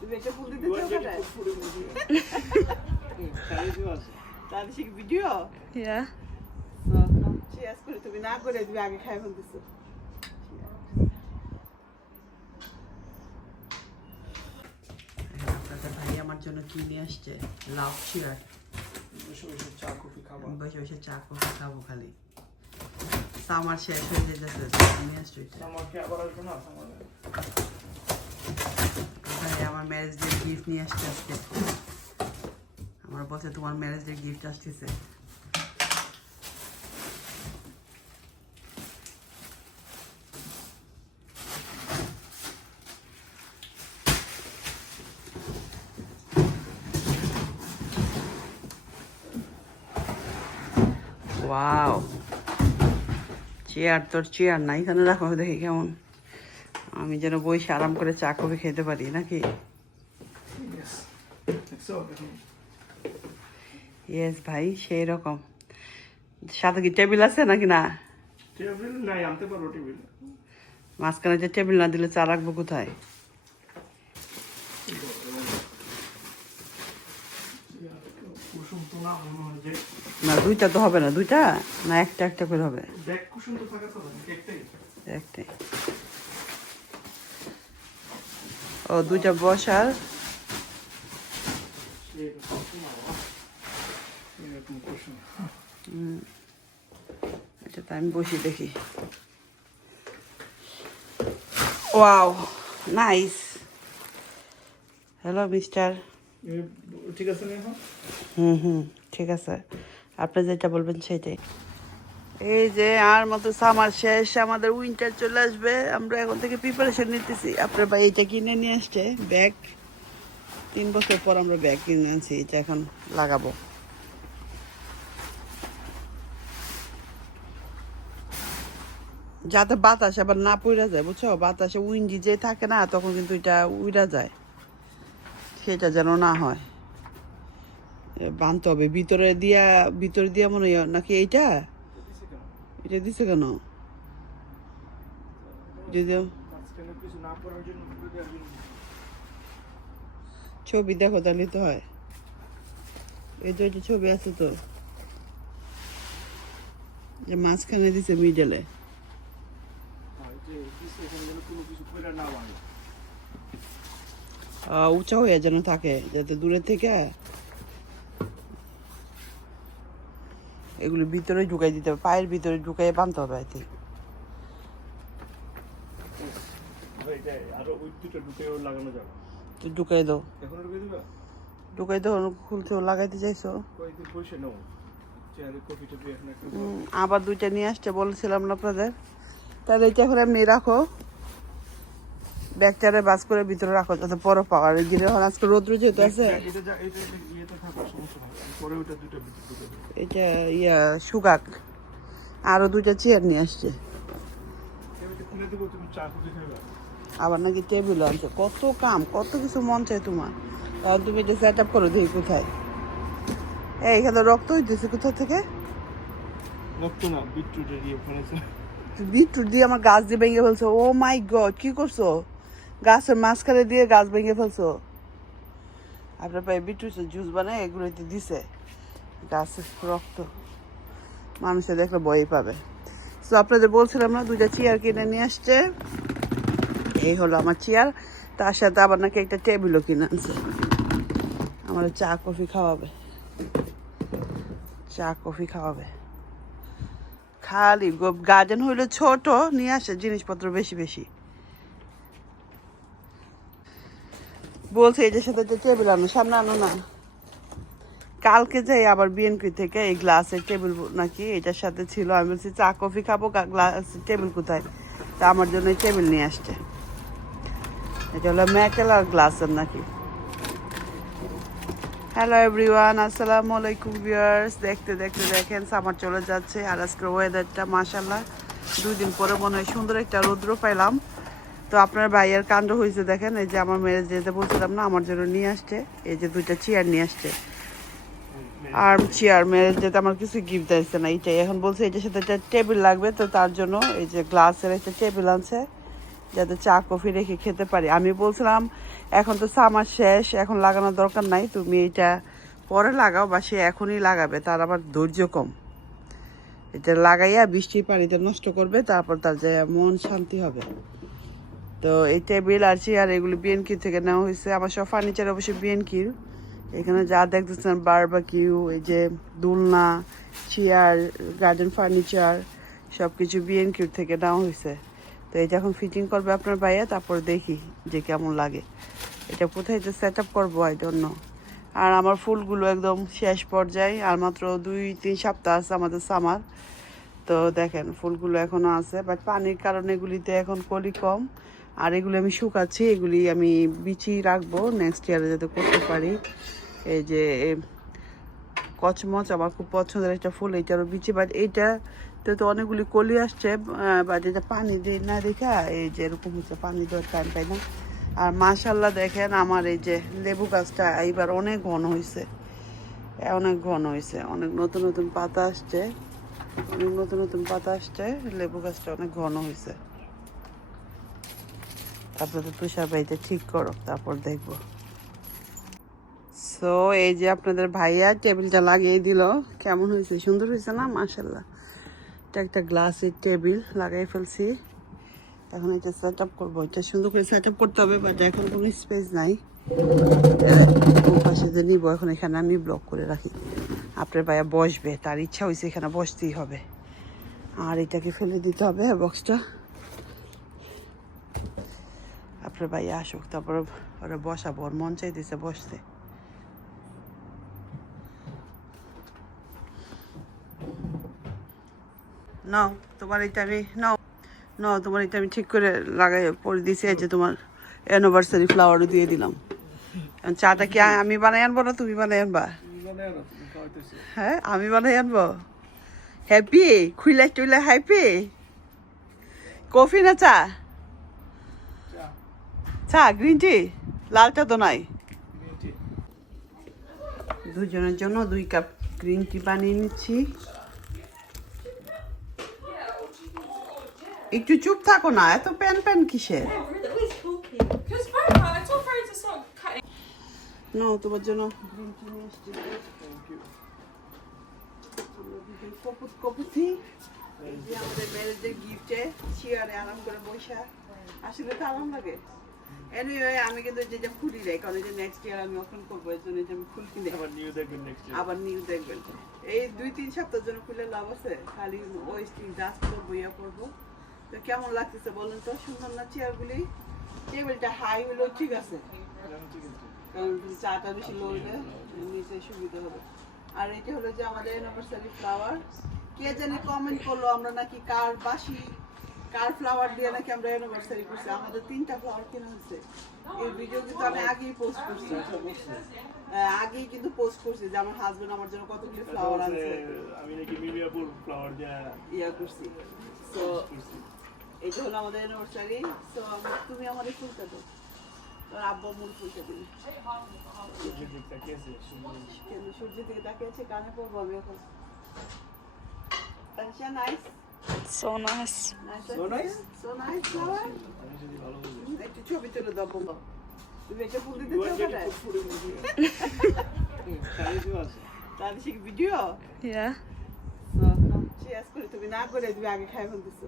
তুমি একটা ফুল দিতে চাও কেন তাহলে সে ভিডিও। Yeah. চিয়াস করে তুমি না করে তুমি আগে খাই ফেলতেছো। ভাই আমার জন্য কি নিয়ে আসছে? Love chair. বসে বসে চা কফি খাব। বসে বসে চা কফি খাব খালি। সামার শেষ হয়ে যেতেছে নিয়ে আসছো। এটা আবার আসব না? ম্যারেজ ডে গিফট নিয়ে আসছে আজকে। আমার বলছে, তোমার ম্যারেজ ডে গিফট আসতেছে। ওয়াও চেয়ার তোর চেয়ার না এখানে রাখো দেখি কেমন। আমি যেন বসে আরাম করে চা, কফি খেতে পারি, নাকি? ইয়েস ভাই সেই রকম। সাথে কি টেবিল আছে নাকি না? টেবিল নাই আনতে পারো টেবিল। মাঝখানে যে টেবিল না দিলে চা রাখব কোথায়? না দুইটা তো হবে না দুইটা? না একটা একটা করে হবে। একটাই। ও দুইটা বসার। এরকম কুসুম এটা তো আমি বসি দেখি ওয়াও নাইস হ্যালো মিস্টার ঠিক আছে হুম হুম ঠিক আছে আপনি যেটা বলবেন সেটাই এই যে আর মতো সামার শেষ আমাদের উইন্টার চলে আসবে আমরা এখন থেকে প্রিপারেশন নিতেছি আপনার ভাই এইটা কিনে নিয়ে আসছে ব্যাগ তিন বছর পর আমরা ব্যাগ কিনে আনছি এটা এখন লাগাবো। যাতে বাতাস আবার না পড়া যায় বুঝছ? বাতাসে উইন্ডি যে থাকে না তখন কিন্তু এটা উইরা যায়। সেটা যেন না হয়। এ, বানতে হবে। ভিতরে দিয়া ভিতরে দিয়া মনে হয় নাকি এইটা? এটা দিছে কেন? জন্য ছবি দেখো, তাহলে তো হয়। এই তো এটা ছবি আছে তো, যে মাঝখানে দিছে মিডলে উঁচা হয়ে যেন থাকে, যাতে দূরে থেকে এগুলো ভিতরে ঢুকাই দিতে হবে, পায়ের ভিতরে ঢুকাই বানতে হবে আরও ঢুকে লাগানো যাবে। তো ঢুকাই দাও। এখন ঢুকাই দাও খুলতে লাগাইতে চাইছো? এখন আবার দুইটা নিয়ে আসতে বলছিলাম না আপনাদের। তাহলে এটা এখন এমনি রাখো। ব্যাগটারে বাস করে ভিতরে রাখো যাতে বড় পাওয়ার গিরে হল আজকে রৌদ্র যেহেতু আছে এটা পরে ইয়া সুগাক আরও দুইটা চেয়ার নিয়ে আসছে। খুলে দেবো তুমি চা খাবে আবার নাকি টেবিল আনছে? কত কাম কত কিছু মন চায় তোমার? তখন তুমি এটা সেট আপ করো দেখি কোথায়। এই এখানে রক্ত হইতেছে কোথা থেকে? রক্ত না বিটরুটের ইয়ে ওখানে বিটরুট দিয়ে আমার গাছ দিয়ে ভেঙে ফেলছো? ও মাই গড কি করছ? গাছের মাঝখানে দিয়ে গাছ ভেঙে ফেলছো? আপনার পায়ে বিটরুটের জুস বানায় এগুলোতে দিছে। গাছের রক্ত। মানুষে দেখলে ভয়ই পাবে। তো আপনাদের বলছিলাম না দুইটা চেয়ার কিনে নিয়ে আসছে। এই হলো আমার চেয়ার। তার সাথে আবার নাকি একটা টেবিলও কিনে আনছে। আমার চা, কফি খাওয়াবে। চা, কফি খাওয়াবে। খালি গার্ডেন হইল ছোট, নিয়ে আসে জিনিসপত্র বেশি বেশি। বলছে এটার সাথে যে টেবিল আনো, সামনে আনো না। কালকে যাই আবার বিএনপি থেকে এই গ্লাসের টেবিল নাকি এটার সাথে ছিল। আমি বলছি, চা, কফি খাব গ্লাস টেবিল কোথায়? তা আমার জন্য টেবিল নিয়ে আসছে। এটা হলো মেটেল আর গ্লাসের নাকি? হ্যালো এভরিওয়ান আসসালামু আলাইকুম ভিউয়ার্স দেখতে দেখতে দেখেন সামার চলে যাচ্ছে আর আজকের ওয়েদারটা মাশাল্লাহ দুই দিন পরে মনে হয় সুন্দর একটা রৌদ্র পাইলাম। তো আপনার ভাইয়ের কাণ্ড হয়েছে দেখেন, এই যে আমার মেয়ে যেতে বলছিলাম না, আমার জন্য নিয়ে আসছে, এই যে দুইটা চেয়ার নিয়ে আসছে। আর্ম চেয়ার ম্যারেজ যেতে আমার কিছু গিফট দিচ্ছে না, এইটাই। এখন বলছে, এটার সাথে একটা টেবিল লাগবে। তো তার জন্য এই যে গ্লাসের একটা টেবিল আনছে। যাতে চা, কফি রেখে খেতে পারি। আমি বলছিলাম, এখন তো সামার শেষ, এখন লাগানোর দরকার নাই, তুমি এটা পরে লাগাও বা সে এখনই লাগাবে। তার আবার ধৈর্য কম। এটা লাগাইয়া বৃষ্টির পানিতে নষ্ট করবে, তারপর তার যে মন শান্তি হবে। তো এই টেবিল আর চেয়ার এগুলো বিএনকিউ থেকে নেওয়া হয়েছে। আমার সব ফার্নিচার অবশ্যই বিএনকিউ এখানে যা দেখতেছেন বারবাকিউ এই যে দোলনা চেয়ার গার্ডেন ফার্নিচার সব কিছু বিএনকিউ থেকে নেওয়া হয়েছে। তো এই যখন ফিটিং করবে আপনার ভাইয়া, তারপর দেখি যে কেমন লাগে। এটা কোথায় যে সেট আপ করব আই জন্য আর আমার ফুলগুলো একদম শেষ পর্যায়ে, আর মাত্র দুই, তিন সপ্তাহ আছে আমাদের সামার তো দেখেন, ফুলগুলো এখনও আছে বাট পানির কারণে এগুলিতে এখন কলি কম। আর এগুলি আমি শুকাচ্ছি, এগুলি আমি বিচি রাখব নেক্সট ইয়ারে যাতে করতে পারি। এই যে কচমচ আমার খুব পছন্দের একটা ফুল, এইটারও বিচি বাট এইটাতে তো তো অনেকগুলি কলি আসছে এটা পানি দিই না দেখা এই যে এরকম হচ্ছে পানি দেওয়ার টাইম পাই না? আর মাশাল্লাহ দেখেন আমার এই যে লেবু গাছটা এইবার অনেক ঘন হয়েছে অনেক ঘন হয়েছে অনেক নতুন নতুন পাতা আসছে, অনেক নতুন নতুন পাতা আসছে, লেবু গাছটা অনেক ঘন হয়েছে তারপরে তো তুষার বাড়িতে ঠিক করো, তারপর দেখব। সো এই যে আপনাদের ভাইয়া টেবিলটা লাগিয়ে দিল, কেমন হয়েছে সুন্দর হয়েছে না? মাশাল্লাহ এটা একটা গ্লাসের টেবিল লাগাই ফেলছি। এখন এটা সেট আপ করব। এটা সুন্দর করে সেট আপ করতে হবে বাট এখন কোনো স্পেস নাই। পাশে যে নিবো, এখন এখানে আমি ব্লক করে রাখি। আপনার ভাইয়া বসবে, তার ইচ্ছা হয়েছে এখানে বসতেই হবে। আর এটাকে ফেলে দিতে হবে বক্সটা আপনার ভাইয়া আসুক, তারপরে ওরা বসাবো, ওর মন চাইতেছে বসতে। নাও, তোমার এটা আমি, নাও নাও, তোমার এটা আমি ঠিক করে লাগাই, পরে দিয়েছি এই যে তোমার অ্যানিভার্সারি ফ্লাওয়ারও দিয়ে দিলাম। চাটা কি আমি বানাই আনব না তুমি বানাই আনবা? হ্যাঁ আমি বানাই আনব। হ্যাপি খুইলা টুইলা হ্যাপি কফি না চা? চা চা গ্রিন টি লালটা তো নাই। দুজনের জন্য দুই কাপ গ্রিন টি বানিয়ে নিচ্ছি। একটু চুপ থাকো না এত প্যান প্যান কিসের. না তোমার জন্য কপুত কপুতি এই যে আমাদের ম্যারেজের গিফটে চেয়ারে আরাম করে বসা আসলে তো আরাম লাগে এনিওয়ে আমি কিন্তু যে যে খুলি রাই কারণ যে নেক্সট ইয়ার আমি ওপেন করব এর জন্য যে আমি ফুল কিনে আবার নিউ দেখবেন নেক্সট আবার নিউ দেখবেন। এই দুই তিন সপ্তাহের জন্য খুলে লাভ আছে খালি ওই জাস্ট করব ইয়া করব। তো কেমন লাগতেছে বলুন তো? সুন্দর না চেয়ারগুলি টেবিলটা হাই হলেও ঠিক আছে। কারণ চাটা বেশি লইলে নিচে সুবিধা হবে। আর এটা হলো যে আমাদের অ্যানিভার্সারি ফ্লাওয়ার কে জানি কমেন্ট করল আমরা নাকি কার বাসি কার ফ্লাওয়ার দিয়ে নাকি আমরা অ্যানিভার্সারি করছি? আমাদের তিনটা ফ্লাওয়ার কেনা হয়েছে। এই ভিডিও কিন্তু আমি আগেই পোস্ট করছি। আগেই কিন্তু পোস্ট করছি যে আমার হাজবেন্ড আমার জন্য কতগুলি ফ্লাওয়ার আনছে। আমি নাকি মিলিয়াপুর ফ্লাওয়ার দিয়ে ইয়া করছি। তো এটা হলো আমাদের অ্যানিভার্সারি তো তুমি আমাদের ফুলটা দাও তোর আব্বা মূল ফুলটা দিবি সূর্যের দিক তাকিয়েছে সুন্দর কেন সূর্যের দিকে তাকিয়ে আছে কানে পড়ব আমি এখন Tanisha, nice. So nice. Nice. So nice? So nice flower. একটু ছবি তুলে দাও তুমি একটা ফুল দিতে চাও না তাহলে সে ভিডিও Yeah. চেয়াস করে তুমি না করে তুমি আগে খাই ফেলতেছো